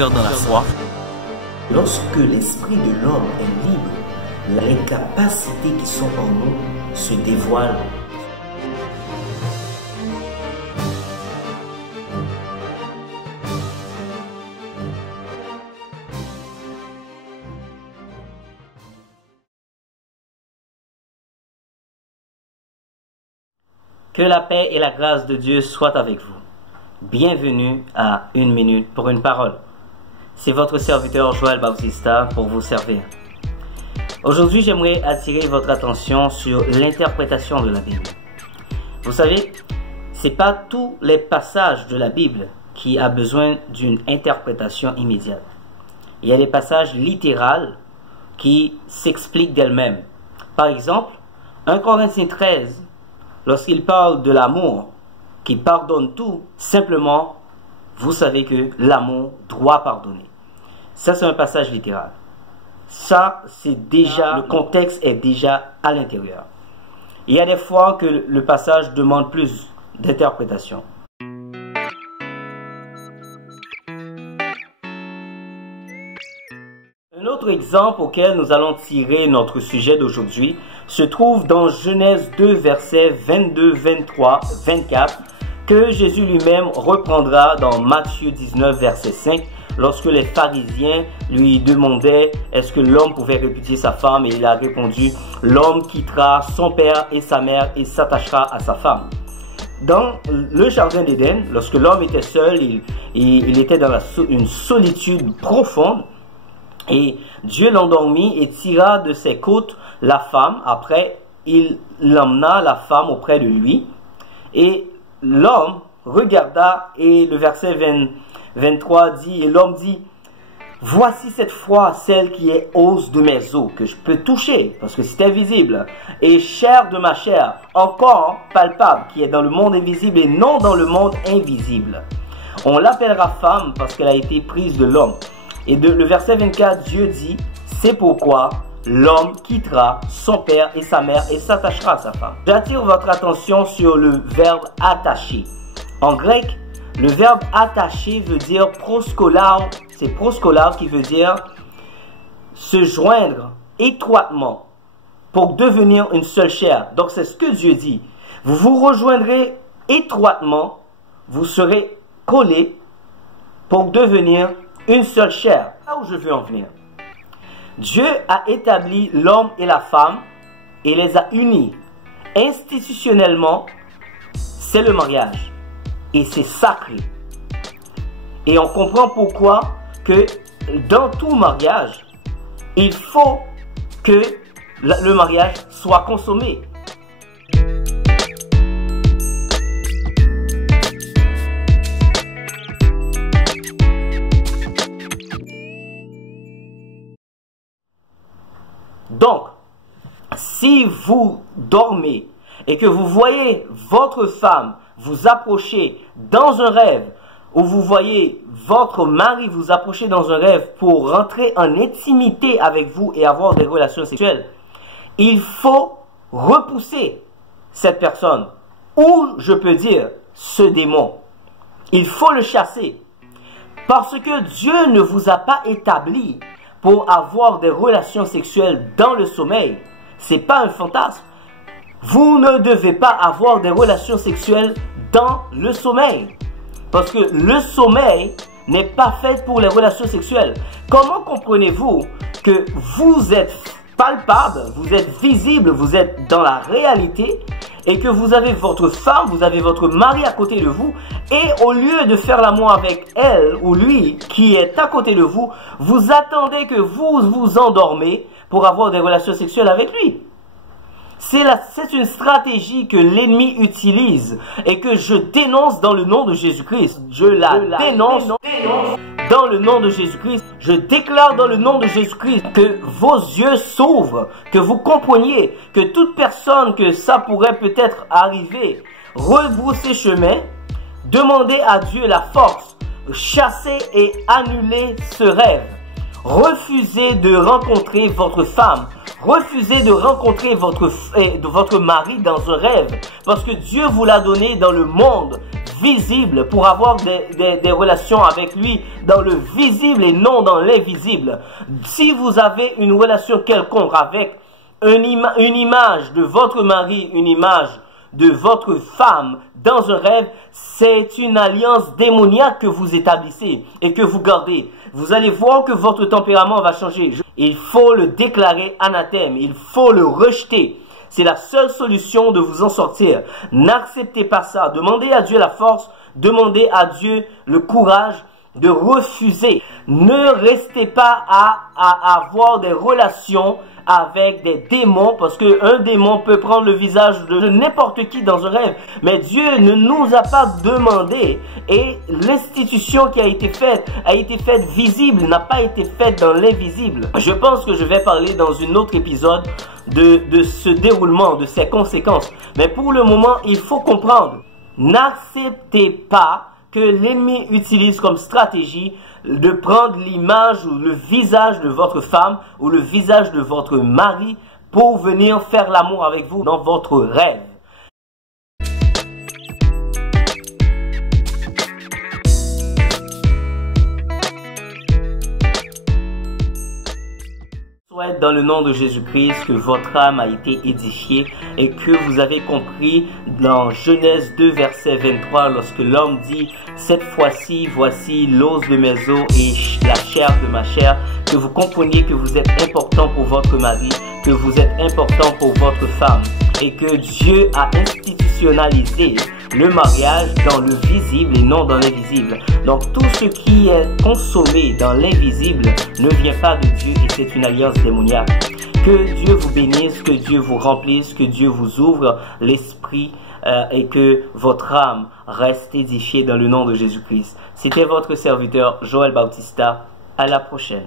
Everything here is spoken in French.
frères dans la foi. Lorsque l'esprit de l'homme est libre, les capacités qui sont en nous se dévoilent. Que la paix et la grâce de Dieu soient avec vous. Bienvenue à Une minute pour une parole. C'est votre serviteur Joël Bautista pour vous servir. Aujourd'hui, j'aimerais attirer votre attention sur l'interprétation de la Bible. Vous savez, c'est pas tous les passages de la Bible qui a besoin d'une interprétation immédiate. Il y a des passages littéraux qui s'expliquent d'elles-mêmes. Par exemple, 1 Corinthiens 13, lorsqu'il parle de l'amour qui pardonne tout, simplement, vous savez que l'amour doit pardonner. Ça, c'est un passage littéral. Ça, c'est déjà, le contexte est déjà à l'intérieur. Il y a des fois que le passage demande plus d'interprétation. Un autre exemple auquel nous allons tirer notre sujet d'aujourd'hui se trouve dans Genèse 2, versets 22, 23, 24, que Jésus lui-même reprendra dans Matthieu 19, verset 5, lorsque les pharisiens lui demandaient est-ce que l'homme pouvait répudier sa femme, et il a répondu l'homme quittera son père et sa mère et s'attachera à sa femme. Dans le jardin d'Éden, lorsque l'homme était seul, il était dans une solitude profonde. Et Dieu l'endormit et tira de ses côtes la femme. Après, il l'emmena la femme auprès de lui. Et l'homme regarda, et le verset 23 dit, et l'homme dit, voici cette fois celle qui est os de mes os, que je peux toucher, parce que c'est invisible, et chair de ma chair, encore palpable, qui est dans le monde invisible et non dans le monde invisible. On l'appellera femme parce qu'elle a été prise de l'homme. Et le verset 24, Dieu dit, c'est pourquoi l'homme quittera son père et sa mère et s'attachera à sa femme. J'attire votre attention sur le verbe attacher. En grec, le verbe attacher veut dire proskolao. C'est proskolao qui veut dire se joindre étroitement pour devenir une seule chair. Donc c'est ce que Dieu dit. Vous vous rejoindrez étroitement, vous serez collés pour devenir une seule chair. Là où je veux en venir. Dieu a établi l'homme et la femme et les a unis. Institutionnellement, c'est le mariage. Et c'est sacré. Et on comprend pourquoi que dans tout mariage, il faut que le mariage soit consommé. Donc, si vous dormez et que vous voyez votre femme vous approcher dans un rêve, ou vous voyez votre mari vous approcher dans un rêve pour rentrer en intimité avec vous et avoir des relations sexuelles, il faut repousser cette personne, ou je peux dire ce démon. Il faut le chasser, parce que Dieu ne vous a pas établi pour avoir des relations sexuelles dans le sommeil. C'est pas un fantasme. Vous ne devez pas avoir des relations sexuelles dans le sommeil. Parce que le sommeil n'est pas fait pour les relations sexuelles. Comment comprenez-vous que vous êtes palpable, vous êtes visible, vous êtes dans la réalité, et que vous avez votre femme, vous avez votre mari à côté de vous, et au lieu de faire l'amour avec elle ou lui qui est à côté de vous, vous attendez que vous vous endormez pour avoir des relations sexuelles avec lui? C'est une stratégie que l'ennemi utilise et que je dénonce dans le nom de Jésus-Christ. Je la dénonce dans le nom de Jésus-Christ. Je déclare dans le nom de Jésus-Christ que vos yeux s'ouvrent, que vous compreniez que toute personne que ça pourrait peut-être arriver, rebroussez chemin, demandez à Dieu la force, chassez et annulez ce rêve. Refusez de rencontrer votre femme. Refusez de rencontrer votre mari dans un rêve, parce que Dieu vous l'a donné dans le monde visible, pour avoir des relations avec lui dans le visible et non dans l'invisible. Si vous avez une relation quelconque avec une image de votre mari, une image de votre femme dans un rêve, c'est une alliance démoniaque que vous établissez et que vous gardez. Vous allez voir que votre tempérament va changer. Il faut le déclarer anathème, il faut le rejeter. C'est la seule solution de vous en sortir. N'acceptez pas ça. Demandez à Dieu la force, demandez à Dieu le courage de refuser. Ne restez pas à avoir des relations avec des démons, parce qu'un démon peut prendre le visage de n'importe qui dans un rêve. Mais Dieu ne nous a pas demandé, et l'institution qui a été faite visible, n'a pas été faite dans l'invisible. Je pense que je vais parler dans un autre épisode de ce déroulement, de ses conséquences. Mais pour le moment, il faut comprendre, n'acceptez pas que l'ennemi utilise comme stratégie de prendre l'image ou le visage de votre femme ou le visage de votre mari pour venir faire l'amour avec vous dans votre rêve. Dans le nom de Jésus-Christ, que votre âme a été édifiée et que vous avez compris dans Genèse 2 verset 23 lorsque l'homme dit « Cette fois-ci, voici l'os de mes os et la chair de ma chair », que vous compreniez que vous êtes important pour votre mari, que vous êtes important pour votre femme et que Dieu a institutionnalisé le mariage dans le visible et non dans l'invisible. Donc tout ce qui est consommé dans l'invisible ne vient pas de Dieu et c'est une alliance démoniaque. Que Dieu vous bénisse, que Dieu vous remplisse, que Dieu vous ouvre l'esprit et que votre âme reste édifiée dans le nom de Jésus-Christ. C'était votre serviteur Joël Bautista. À la prochaine.